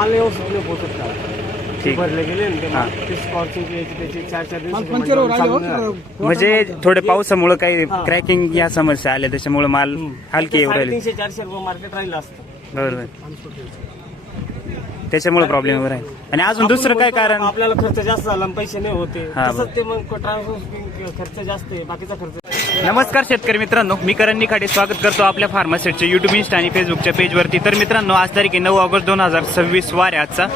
माल व्यवस्थित नाही पोहोचत का ठीक. भरले गेले ना ते स्कॉर्चिंग याची त्याची 4-4 दिवस म्हणजे थोडे पावसामुळे काही क्रॅकिंग या समस्या आल्या त्याच्यामुळे माल हलके येऊ राहिले. 300-400 रुपये मार्केट राहिलं असतं. बरोबर, त्याच्यामुळे प्रॉब्लेम आहे. आणि अजून दुसरं काय कारण? आपल्याला खर्च जास्त झाला आणि पैसे नाही होते हा, तसंच ते मग ट्रान्सपोर्ट खर्च जास्त आहे, बाकीचा खर्च. नमस्कार शेतकरी मित्रांनो, मी करण निखाडे स्वागत करतो आपल्या फार्मासेटच्या युट्यूब, इंस्टा आणि फेसबुकच्या पेजवरती. तर मित्रांनो, आज तारीख आहे 9 ऑगस्ट 2026 वार आहे आजचा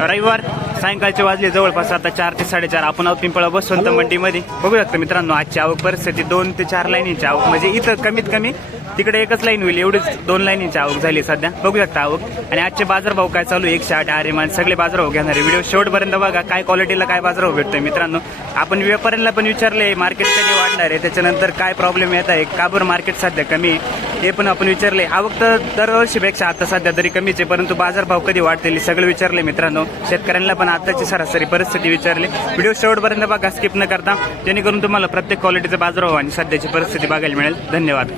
रविवार. सायंकाळचे वाजले जवळपास आता 4 ते 4:30. आपण आहोत पिंपळा बसवंत मंडीमध्ये. बघू शकता मित्रांनो, आजची आवक परिस्थिती 2 ते 4 लाईनीची आवक, म्हणजे इथं कमीत कमी तिकडे एकच लाईन होईल एवढीच 2 लाईनीची आवक झाली सध्या. बघू शकता आवक. आणि आजचे बाजारभाव काय चालू 108 आरेमान सगळे बाजारभाव घेणारे व्हिडिओ शेवटपर्यंत बघा. काय क्वालिटीला काय बाजारभाव भेटतोय मित्रांनो. आपण व्यापाऱ्यांना पण विचारले मार्केट कधी वाढणार आहे, त्याच्यानंतर काय प्रॉब्लेम येत आहे, का बरं मार्केट सध्या कमी आहे हे पण आपण विचारले. आवक तर दरवर्षीपेक्षा आता सध्या तरी कमीच आहे, परंतु बाजारभाव कधी वाढतील सगळं विचारले मित्रांनो. शेतकऱ्यांना पण आताची सरासरी परिस्थिती विचारली. व्हिडिओ शेवटपर्यंत बघा स्किप न करता, जेणेकरून तुम्हाला प्रत्येक क्वालिटीचा बाजारभाव आणि सध्याची परिस्थिती बघायला मिळेल. धन्यवाद.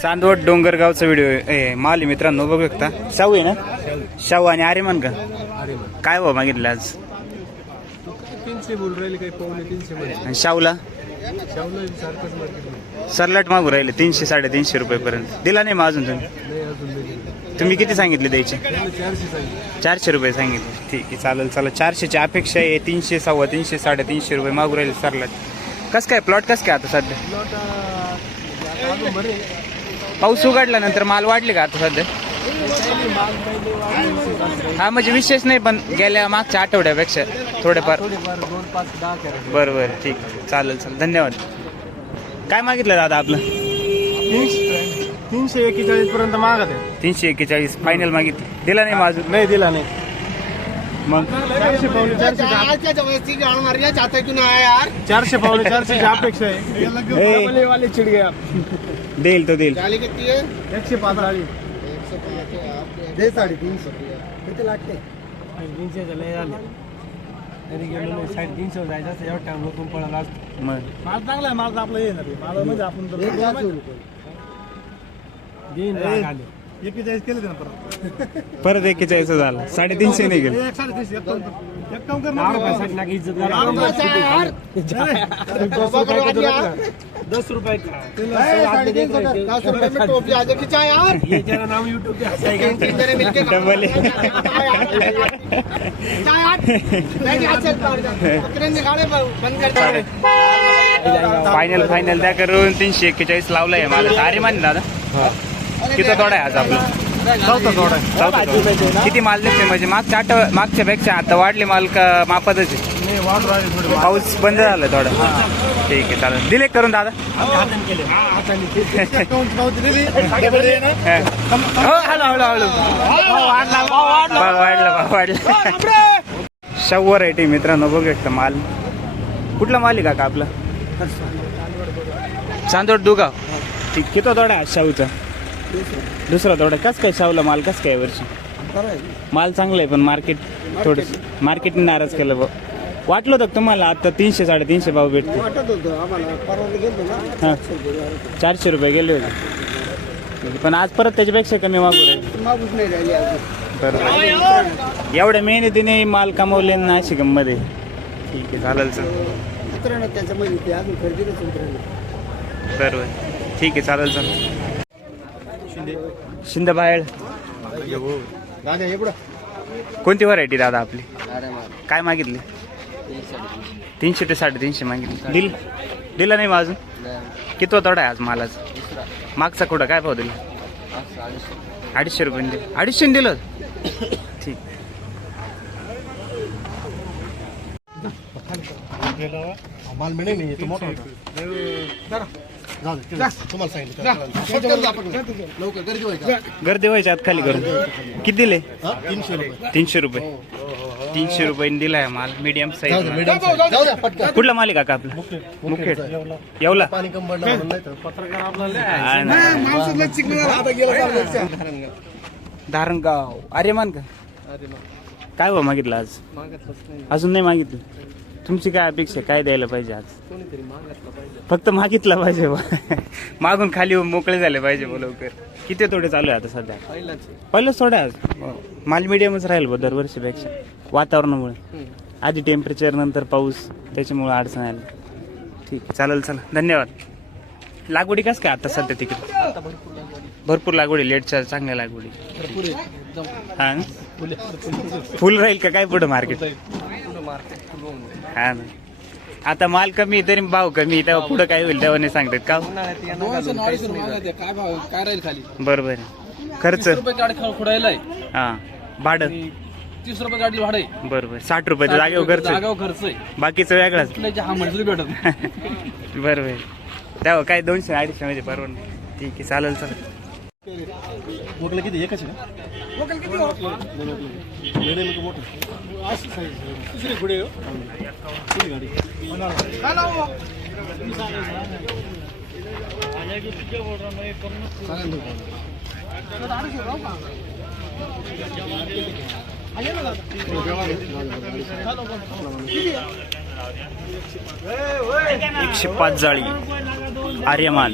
चांदवड डोंगरगावचा व्हिडिओ माल आहे मित्रांनो. बघू शकता शाहू आहे ना, शाहू आणि आर्यमान का काय भाव मागितलं आज? 300 बोल राहिले काही पावणे 300. आणि शाहूला सरलाट मागू राहिले 300-350 रुपयेपर्यंत. दिला नाही मग अजून तुम्ही किती सांगितले द्यायचे? 400 रुपये सांगितले. ठीक आहे, चालेल. चला 400ची अपेक्षा आहे. 300, 350, 350 रुपये मागू राहिले सरलाट. कसं काय प्लॉट कसं काय आता सध्या? पाऊस उघडल्यानंतर माल वाढले का आता सध्या? हा म्हणजे विशेष नाही, पण गेल्या मागच्या आठवड्यापेक्षा थोडेफार. बरोबर, ठीक, चालेल. धन्यवाद. काय मागितलं दादा आपलं? 341 पर्यंत मागत आहे. 341 फायनल मागितली. दिला नाही माझं? नाही दिला नाही. मग 400 पावणे 400 अपेक्षा आहे. चिड गया देईल तो देईल. 105 दे 350 किती लागते? 300 लय झाले तरी गेलो नाही. 350 जायचं असं एवढं टाइम लोकून पळाला असतं. मग माल चांगला आहे, माल आपला येणार आहे. माल म्हणजे आपण घेईन आले 41 केले ना परत 41 झाला. 350 नाही गेले. 1.5 काम कर ना की इज्जत 10 रुपये नाम यूट्यूब फायनल त्या करून 341 लावलंय मला. अरे मान दादा किती तोडा आहे आज आपला? चौथा. किती माल देते म्हणजे मागच्या पेक्षा आता वाढले माल का मापातच आहे? पाऊस बंद झाला थोडा. ठीक आहे, चालेल. दिले करून दादा. वाढला. शाहू व्हरायटी मित्रांनो. बघू शकता माल. कुठला माल आहे का आपला? चांदोड दुगाव. ठीक. किती तोडा शाहूचा? दुसरा तोडा. कस काय शाहूला माल कस काय वर्षी? माल चांगला आहे, पण मार्केटने नाराज केलं बघ. वाटलं होतं तुम्हाला आता 300-350 भाव भेटतो? हां 400 रुपये गेले होते, पण आज परत त्याच्यापेक्षा कमी मागू राहिले. बरोबर. एवढ्या मेहनतीने माल कमवले नाशिकमध्ये. ठीक आहे, चालेल. बरोबर, ठीक आहे, चालेल. शिंदे बाहेर कोणती व्हरायटी दादा आपली? काय मागितली? 300 ते 350 मागितली. दिला नाही अजून? किती तोडा आहे आज मालाचा? मागचा कुठं काय भाव दिला? 250 रुपये दिले. 250 दिलं. ठीक. माल मिळेल नाही तो मोठा गर्दी व्हायच्या आत खाली करून. किती दिले? 300 रुपये. 300 रुपये दिलाय माल. Medium size. कुठला माल आहे काका आपला? मुखेड. येवला. धारणगाव. अरे मान का काय भाव मागितलं आज? अजून नाही मागितलं. तुमची काय अपेक्षा आहे? काय द्यायला पाहिजे आज? फक्त मागितलं पाहिजे बा. मागून खाली होऊन मोकळे झाले पाहिजे बा लवकर. किती तोडे चालू आहे आता सध्या? पहिलंच थोडे आज. माल मिडियमच राहील बा दरवर्षीपेक्षा वातावरणामुळे. आधी टेम्परेचर नंतर पाऊस त्याच्यामुळे अडचण आली. ठीक आहे चालेल चला धन्यवाद. लागवडी कसं काय आता सध्या तिकडे? भरपूर लागवडी लेटच्या चांगल्या लागवडी. हा ना फुल राहील का काय पुढं मार्केट? हा ना आता माल कमी तरी भाव कमी तेव्हा पुढं काय होईल तेव्हा नाही सांगतात का? बरोबर आहे. खर्च हा भाडं 30 रुपये गाडी भाडं आहे. बरोबर 60 रुपये जागेवर खर्च खर्च आहे. बाकीचं वेगळाच. हा मंजुरी भेटत बरोबर तेव्हा काय 200-250 मध्ये परवडणार. ठीक आहे चालेल चला. वकल किती एकच आहे का? वकल किती दुसरी पुढे गाडी 105 जाळी आर्यमान.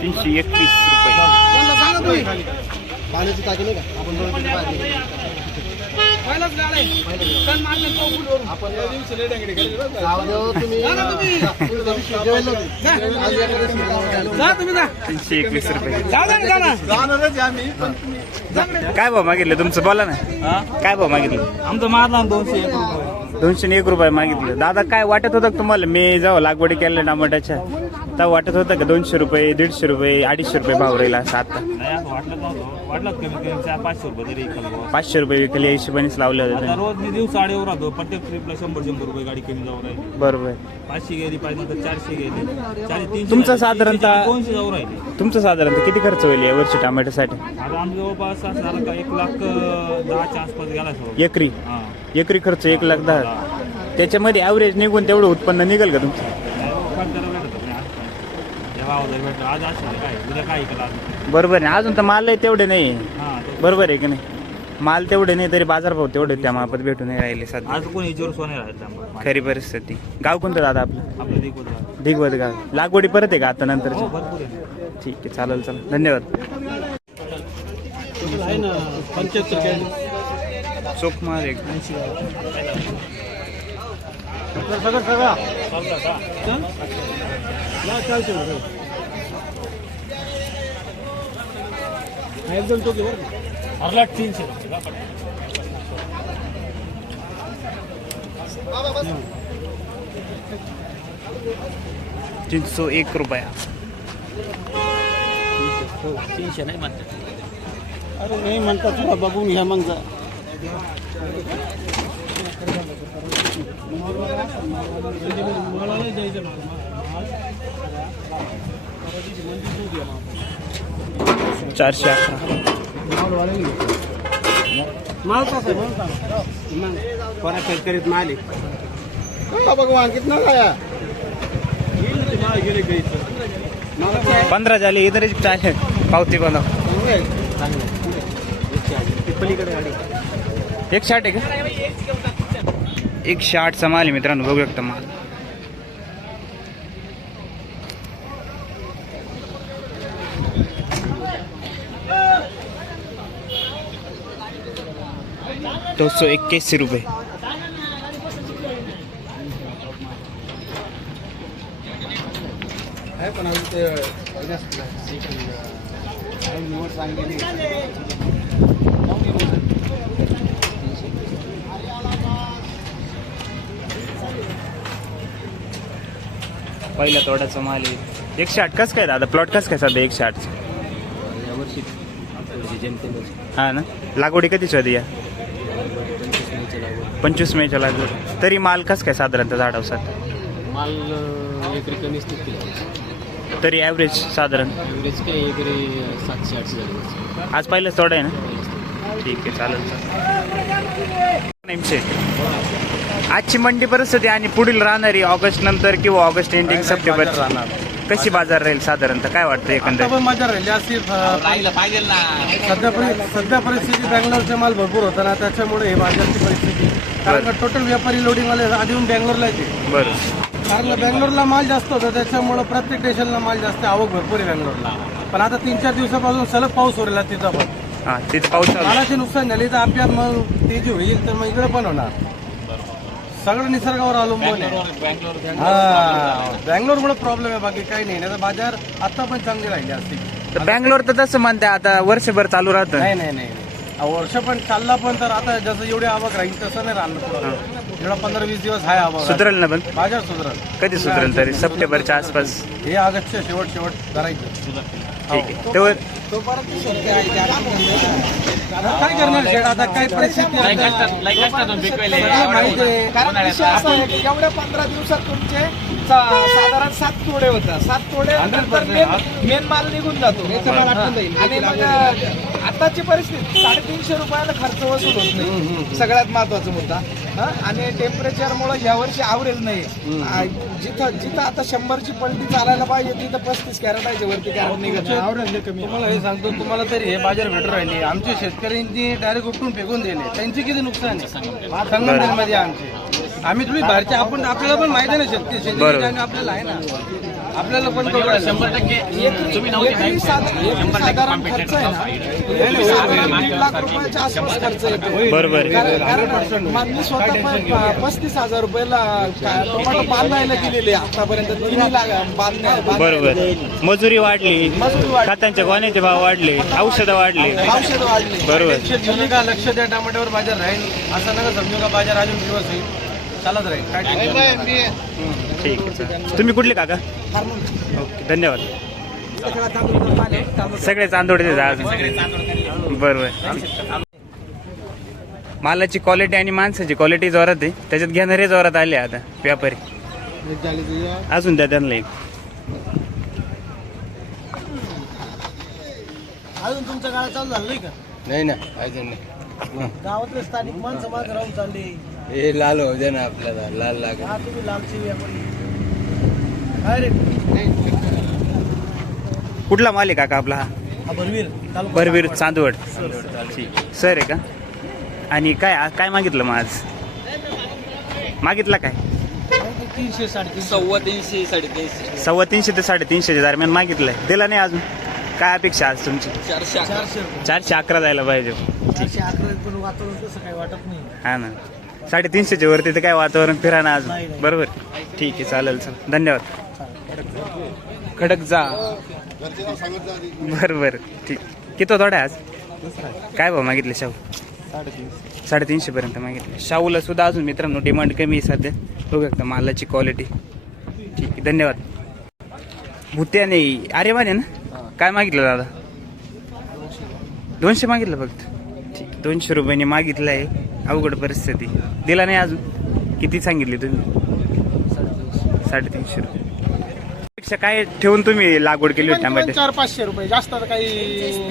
₹321. पाण्याची टाकी नाही का आपण काय भाव मागितलं तुमचं बोला ना? काय भाव मागितलं? आमचं मारला 201 रुपये मागितलं. दादा काय वाटत होतं तुम्हाला मी जेव्हा लागवडी केल्या टमाट्याच्या तेव्हा वाटत होतं का 200 रुपये 150 रुपये 250 रुपये भाव राहील असं? आता वाटलं कमी 500 रुपये तरी 500 रुपये विकले या हिशोबानेच लावले होते. रोज मी दिवस आडेवर राहतो. प्रत्येक ट्रिपला 100 रुपये गाडी कमी जाऊ राहील. बरोबर 500 गेली पाहिजे तर 400 गेली 300. तुमचं साधारणतः 200 जाऊ राहिले. तुमचं साधारणतः किती खर्च होईल या वर्षी टमाट्यासाठी? आता आमच्या जवळपास असं झालं का 1,10,000च्या आसपास गेला सर. एकरी हां एकरी खर्च 1,10,000. त्याच्यामध्ये ॲव्हरेज निघून तेवढं उत्पन्न निघेल का तुमचं? आज असं काय उद्या काय केलं? बरोबर आहे. अजून तर माल तेवढे नाही. हां बरोबर आहे की नाही? माल तेवढे नाही तरी बाजारभाव तेवढे त्या मापात भेटून नाही राहिले सध्या. आज कोणी याच्यावर सोने राहत खरी परिस्थिती. गाव कोणतं दादा आपलं? आपलं दिगवत दिगवत गाव. लागवडी परत आहे का आता नंतर? हो भरपूर आहे. ठीक आहे चालेल चला धन्यवाद. आहे ना 75 चोख माल एक सगळं एकदम टोके बरं 300 ₹301 रुपया. 300 नाही म्हणतात. अरे नाही म्हणतात तुला बघून घ्या मग जा. ₹411. माल कसा करीत माल भगवान कितना खाया 15 झाले इधर चालेल पावती बनव. 160 आहे का? 160चा माल आहे मित्रांनो बघू शकता माल. ₹281. पण निवड चांगली पहिल्या तोड्याचा माल आहे. 160 कसं काय दादा? प्लॉट कसं काय सध्या 160? यावर्षी हा ना. लागवडी कधीच होती या? 25 मेच्या लागवड. तरी माल कसं काय साधारणतः झाडावसात? माल एकरी कमीच निघते. तरी ॲव्हरेज साधारण ॲव्हरेज काय एकरी 700-800 झाले. आज पहिलंच तोडा आहे ना? ठीक आहे चालेल चालेल. नेमचे आजची मंडी परिस्थिती आणि पुढील राहणारी ऑगस्ट नंतर किंवा ऑगस्ट एंडिंग सप्टेंबर राहणार कशी बाजार राहील साधारणतः काय वाटतं आता एकंदर? पण मजा राहिली अशी सध्या परिस्थिती बँगलोरचा माल भरपूर होता ना, त्याच्यामुळे हे बाजारची परिस्थिती. कारण का टोटल व्यापारी लोडिंगवाले आधी येऊन बँगलोरला येते. बरं. कारण बँगलोरला माल जास्त होता, त्याच्यामुळे प्रत्येक स्टेशनला माल जास्त, आवक भरपूर आहे बँगलोरला. पण आता 3-4 दिवसापासून सलग पाऊस हो राहिला तिथं पण. हा तिथे पाऊस चालू आहे. मालाची नुकसान झाली तर आपल्यात मग तेजी होईल, तर मग इकडे पण होणार. सगळं निसर्गावर अवलंबून आहे. हा बँगलोरमुळे प्रॉब्लेम आहे, बाकी काही नाही. नाही तर बाजार आता पण चांगली राहिली असते. तर बँगलोर तर तसं म्हणते आता वर्षभर चालू राहतं. नाही नाही नाही वर्ष पण चालला, पण तर आता जसं एवढी आवक राहील तसं नाही राहिलं. एवढा 15-20 दिवस आहे आवक. सुधरेल ना पण? बाजार सुधरल. कधी सुधरेल तरी? सप्टेंबरच्या आसपास. हे ऑगस्टच्या शेवट करायचं. ठीक आहे. तेव्हा काय करणार शेड, आता काय परिस्थिती आहे. कारण विषय असा आहे की एवढ्या 15 दिवसात तुमचे साधारण 7 तोडे होतात. 7 तोडे नंतर मेन माल निघून जातो. आणि मग आताची परिस्थिती 350 रुपयाला खर्च वसूल होत नाही, सगळ्यात महत्वाचा मुद्दा. आणि टेम्परेचरमुळे यावर्षी ॲव्हरेज नाही. जिथं आता 100ची पलटी चालायला पाहिजे तिथं 35 कॅरेटाच्या वरती कॅरेट निघत नाही. तुम्हाला हे सांगतो, तुम्हाला तरी हे बाजार भेटून राहिले. आमच्या शेतकऱ्यांची डायरेक्ट उपटून फेकून दिले, त्यांची किती नुकसान आहे संगमनेरमध्ये आमचे. आम्ही थोडी बाहेरचे, आपण आपल्याला पण माहिती आहे ना शेतकरी आपल्याला आहे ना, आपल्याला पण 1 साधारण खर्च आहे ना, 1 लाख रुपयाच्या आसपास खर्च येतो. बरोबर. कारण मी स्वतः 35,000 रुपयाला टोमॅटो बांधायला गेलेले आतापर्यंत. 3 लाख बरोबर. मजुरी वाढली, खतांचे गोण्याचे भाव वाढले, औषधं वाढले. बरोबर. लक्ष द्या, टमाट्यावर बाजार राहील असं नका समजू का बाजार अजून दिवस होईल, चालत राहील. काय ठीक आहे चालेल. तुम्ही कुठले काका? ओके धन्यवाद. सगळे चांदोडचे आज. बरोबर. मालाची क्वालिटी आणि माणसाची क्वालिटी जोरात आहे, त्याच्यात घेणारे जोरात आले आता व्यापारी. अजून द्या त्यांना एक. अजून तुमच्या गाळा चालू झालं नाही का? नाही ना अजून नाही. गावातले स्थानिक माणसं मागे राहून चालली. हे लाल होऊ दे ना आपल्याला, लाल लागेल. हा तुम्ही लालची व्यापारी. काय रे कुठला माल आहे काका आपला? हा हा भरवीर तालुका. बरवीर चांदवड. सर आहे का? आणि काय काय मागितलं मग आज? मागितला काय? 300 350. 350 ते 350 दरम्यान मागितलंय. दिला नाही अजून? काय अपेक्षा आज तुमची? 411 जायला पाहिजे. 411 पण वातावरण तसं काही वाटत नाही. हा ना, 350 वरती तर काय वातावरण फिरा ना अजून. बरोबर. ठीक आहे चालेल. धन्यवाद. खडक जा. बरोबर ठीक. किती थोडा आज? काय भाव मागितले शाहू? 350 पर्यंत मागितले. शाहूला सुद्धा अजून मित्रांनो डिमांड कमी आहे सध्या. बघू शकता मालाची क्वालिटी. ठीक आहे धन्यवाद. भुत्याने अरे माने ना, काय मागितलं दादा? 200 मागितलं फक्त. ठीक, 200 रुपयाने मागितलं आहे. अवघड परिस्थिती. दिला नाही अजून? किती सांगितली तुम्ही? 350 रुपये. पेक्षा काय ठेवून तुम्ही लागवड केली होती टमाटे? 400-500 रुपये जास्त काही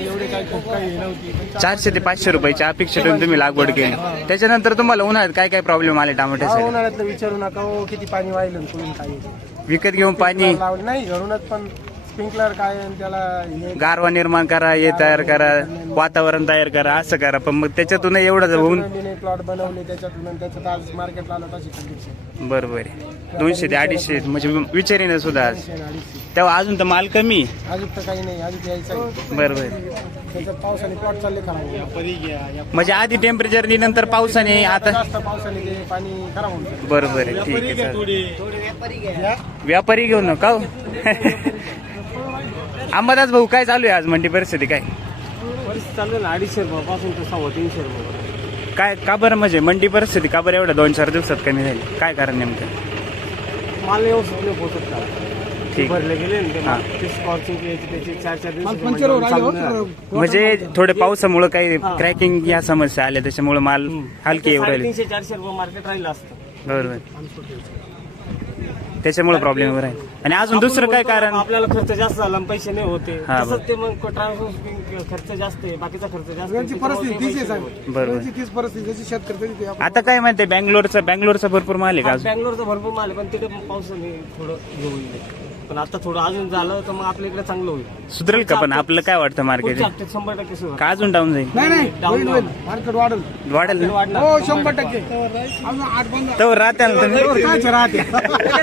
एवढे काही खूप काही नव्हती. 400 ते 500 रुपयाची अपेक्षा ठेवून तुम्ही लागवड केली. त्याच्यानंतर तुम्हाला उन्हाळ्यात काय काय प्रॉब्लेम आले टमाट्यासाठी? उन्हाळ्यातलं विचारू नका हो, किती पाणी वाहिलं कुठून काही विकत घेऊन पाणी लावलं नाही, घरूनच पण स्प्रिंकलर काय आणि त्याला हे गारवा निर्माण करा, हे तयार करा, वातावरण तयार करा, असं करा. पण मग त्याच्यातून एवढं होऊन प्लॉट बनवले त्याच्यातून आणि त्याच्यात आज मार्केटला आलं तशी कंडिशन. बरोबर आहे. 200 ते 250 म्हणजे विचारीनं सुद्धा आज. तेव्हा अजून तर माल कमी. अजून तर काही नाही, अजून यायचं. बरोबर. त्याच्यात पावसाने प्लॉट चालले खराब. म्हणजे आधी टेम्परेचर नंतर पावसाने, आता जास्त पावसाने ते पाणी खराब होऊन जातं. बरोबर आहे. ठीक आहे चालेल. व्यापारी घेऊ नका हो. अंबादास भाऊ काय चालू आहे आज मंडी परिस्थिती? काय परिस्थिती चालू आहे ना, 250 रुपयापासून तर 350 रुपये. काय का बरं म्हणजे मंडी परिस्थिती का बरं एवढ्या 2-4 दिवसात कमी झाली? काय कारण नेमकं? माल व्यवस्थित नाही पोहोचत का? ठीक. भरले गेले ना ते स्कॉर्चिंग त्याची 4-4 दिवस. म्हणजे थोडे पावसामुळे काही क्रॅकिंग या समस्या आल्या, त्याच्यामुळे माल हलके येऊ राहिले. 300-400 रुपये मार्केट राहिलं असतं. बरोबर. त्याच्यामुळे प्रॉब्लेम राहील. आणि अजून दुसरं काय कारण? आपल्याला खर्च जास्त झाला आणि पैसे नाही होते हा, तसंच ते मग ट्रान्सपोर्ट खर्च जास्त आहे, बाकीचा खर्च जास्त आहे. त्यांची परिस्थिती तीच आहे त्याच्यामुळे साहेब. पैसे बरोबर. त्यांची तीच परिस्थिती जशी शेतकरी तशी ते आता काय म्हणते बँगलोरचा भरपूर माल आहे का नाही. अजून? बँगलोरचं भरपूर माल आहे पण तिथे पावसाने थोडं हे होईल. पण आता थोडं अजून झालं तर मग आपल्या इकडे चांगलं होईल. सुधरेल का? पण आपलं काय वाटतं मार्केट पुढच्या हप्त्यात 100% सुरू का अजून डाऊन जाईल? नाही होईल होईल मार्केट वाढेल. वाढेल ना? वाढणार. हो 100%. अजून 8 बंद तर राहते ना तुम्ही? कायच राहते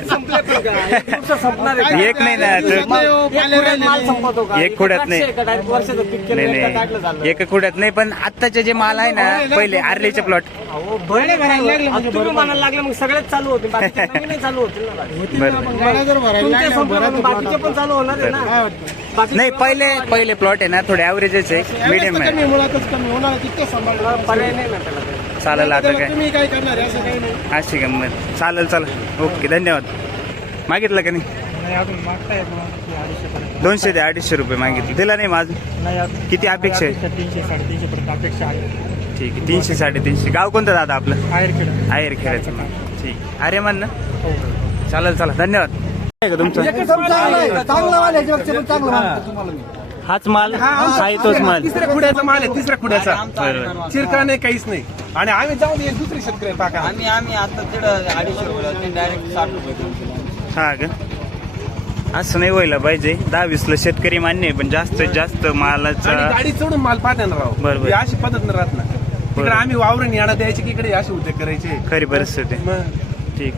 संपले पण का? एक दिवसात संपणार आहे का? एक नाही ना नाही हो, एक खुड्यात माल संपवतो का? एक खुड्यात नाही. द्राक्ष आहे का? direct वर्षाचं पीक केलं नाही का? काढलं झालं. नाही एका खुड्यात नाही, पण आत्ताचे जे माल आहे ना पहिले आर्लीचे प्लॉट. अहो, भरले भरायला आता तुम्ही म्हणायला लागले मग सगळेच चालू होते बाकीचे नवीनही चालू होतील ना. बरोबर. गाड्या जर भरायला तुमचे लागल्या, संपले भरायचं पण बाकीचे पण चालू होणार आहे काय ना. वाटतं? बाकी नाही पहिले प्लॉट आहे ना थोडे ॲव्हरेजच आहे, मिडियम कमी आहे. मुळातच कमी होणार तितकं सांभाळणार. पर्याय नाही ना त्याला काही. चालेल आता त्याला काय तुम्ही काय करणार आहे असं काही नाही. अशी गंमत. चालेल चला ओके धन्यवाद. मागितलं का नाही? नाही अजून मागताय 250 पर्यंत. 200 ते 250 रुपये मागितलं, दिला नाही माझं. नाही अजून किती अपेक्षा आहे? 300 350 पर्यंत अपेक्षा आहे. ठीक आहे 300 350. गाव कोणतं दादा आपलं? आहेरखेड. आहेर खेळायचं. ठीक अरे म्हण ना. चालेल चला धन्यवाद. आहे का तुमचं? चांगला माल आहे, जगचे पण चांगला माल आहे तुम्हाला मी. हाच माल आहे तोच माल. तिसऱ्या खुड्याचा माल आहे, तिसऱ्या खुड्याचा बरोबर. चिरका नाही काहीच नाही. आणि आम्ही जाऊन एक दुसरे शेतकरी पाका आम्ही आता तिकडं 250 रुपये डायरेक्ट 60 रुपये देऊ. हा का? असं नाही व्हायला पाहिजे. 10-20 ला शेतकरी मान्य आहे, पण जास्तीत जास्त आणि मालाचा गाडी चढून माल पाहणार राव. बरोबर. ही अशी पद्धत नाही राहत ना. तिकडे आम्ही वावरून याणं द्यायचे की इकडे असे उद्योग करायचे. खरी परिस्थिती. मग ठीक